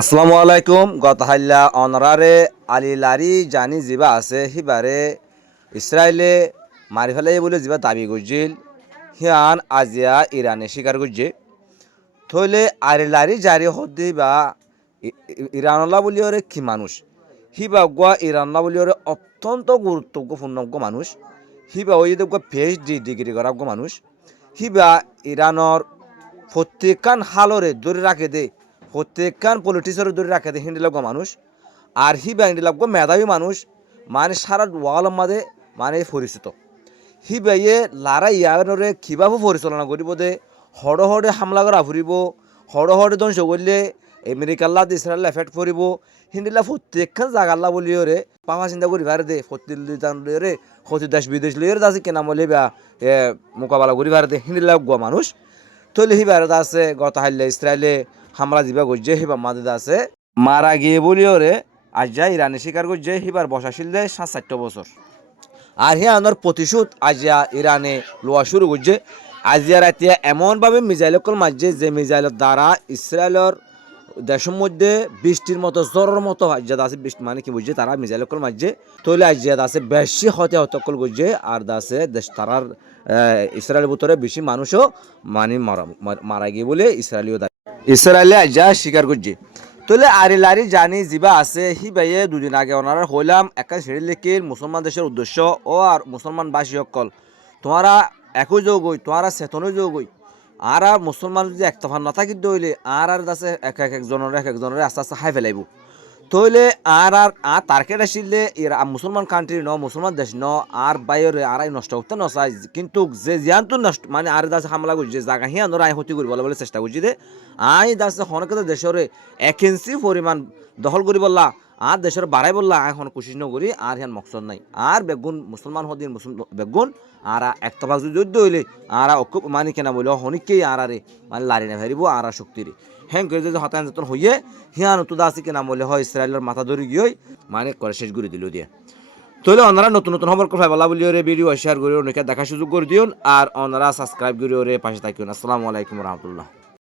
আসসালামু আলাইকুম গতহাল্লা অনরারে আলি লারি জানি যিবা আছে সিবারে ইসরায়েলে মারি ফেলাই বলে যিবা দাবি করছিল সিয়ান আজিয়া ইরানে স্বীকার করছে থইলে আলি লারি জারি হদ্দি বা ইরানলা বলি ওরে কি মানুষ সিবা গোয়া ইরানলা বলি ওরে অত্যন্ত গুরুত্বপূর্ণ মানুষ সিবা ওই যদি পিএইচডি ডিগ্রি করা মানুষ সিবা ইরানর প্রত্যেকখান হালরে ধরে রাখে দে প্রত্যেকখান পলিটিক্সের ধরে রাখে দে হিন্দি লাগো মানুষ আর হিবা হিন্দি লাগো মেধাবী মানুষ মানে সারা ওয়াল মাঝে মানে পরিচিত হিবা ইয়ে লারা ইয়ারে কিভাবে পরিচালনা করিব দে হড়ে হড়ে হামলা করা ফুরিব হড়ে হড়ে ধ্বংস করলে আমেরিকাল্লা ইসরায়েল এফেক্ট পড়ব হিন্দিলা প্রত্যেকখান জাগাল্লা বলিও রে পাওয়া চিন্তা করি পারে দে রে ক্ষতি দেশ বিদেশ লিয়ে আছে কেনা বলে বা মোকাবেলা করি পারে দে হিন্দিলা গোয়া মানুষ তৈলে হিবার আছে গত হাইলে ইসরায়েলে হামলা দিবা করছে হিবার মাঝে আছে মারা গিয়ে বলিও রে আজ যা ইরানে স্বীকার করছে হিবার বসাশীল দেয় 7-8 বছর আর হে আনার প্রতিশোধ আজিয়া ইরানে লোয়া শুরু করছে আজিয়া রাতে এমনভাবে মিসাইল কল মারছে যে মিসাইলের দ্বারা ইসরায়েলের দেশের মধ্যে বৃষ্টির মতো জ্বরের মতো আজিয়া আছে বৃষ্টি মানে কি বুঝছে তারা মিসাইল কল মারছে তৈলে আজিয়া আছে বেশি হতে হতকল করছে আর দাসে দেশ তারার ইসরায়েলের ভিতরে বেশি মানুষও মানে মারা গিয়ে বলে ইসরায়েলে আজিয়া স্বীকার করছে তলে আরি লারি জানি যিবা আছে হি বাইয়ে দুদিন আগে ওনারা হইলাম একটা ছেড়ে লিখির মুসলমান দেশের উদ্দেশ্য ও আর মুসলমানবাসী সকল তোমারা একই যোগই তোমারা চেতনই যোগই আর মুসলমান যদি একতফা না থাকি দইলে আর দাসে একজনের আস্তে আস্তে হাই ফেলাইব তইলে আর টার্গেট আসলে মুসলমান কান্ট্রি ন মুসলমান দেশ ন আর বাইরে আর নষ্ট করতে নচাই কিন্তু যে জিয়ানতো নষ্ট মানে আর দাসে হামলা করছে জায়গা হিয়া নরা ক্ষতি করি বলে চেষ্টা করছি দে আই দাসে হনকে দেশের 1 ইঞ্চি পরিমাণ দখল করি বললা আর দেশের বাড়াই বললা এখন কোশিশ নকরি আর হিয়ান মকসদ নাই আর বেগুন মুসলমান হদিন বেগুন আর একতফা যুদ্ধ হইলে আর মানে কেনা বলে হনিকেই আর মানে লারি না ফেরিব আর শক্তিরে হ্যাঁ করে যদি হতায়ন যতন হইয়ে হিয়ান তো দাসি কেনা বলে হয় ইসরায়েলের মাথা ধরে গিয়ে মানে করে শেষ করে দিল দিয়ে তাহলে ওনারা নতুন নতুন খবর কথা বলা বলি ওরে ভিডিও শেয়ার করে অনেকে দেখার সুযোগ করে দিন আর ওনারা সাবস্ক্রাইব করে ওরে পাশে থাকিন। আসসালামু আলাইকুম রহমতুল্লাহ।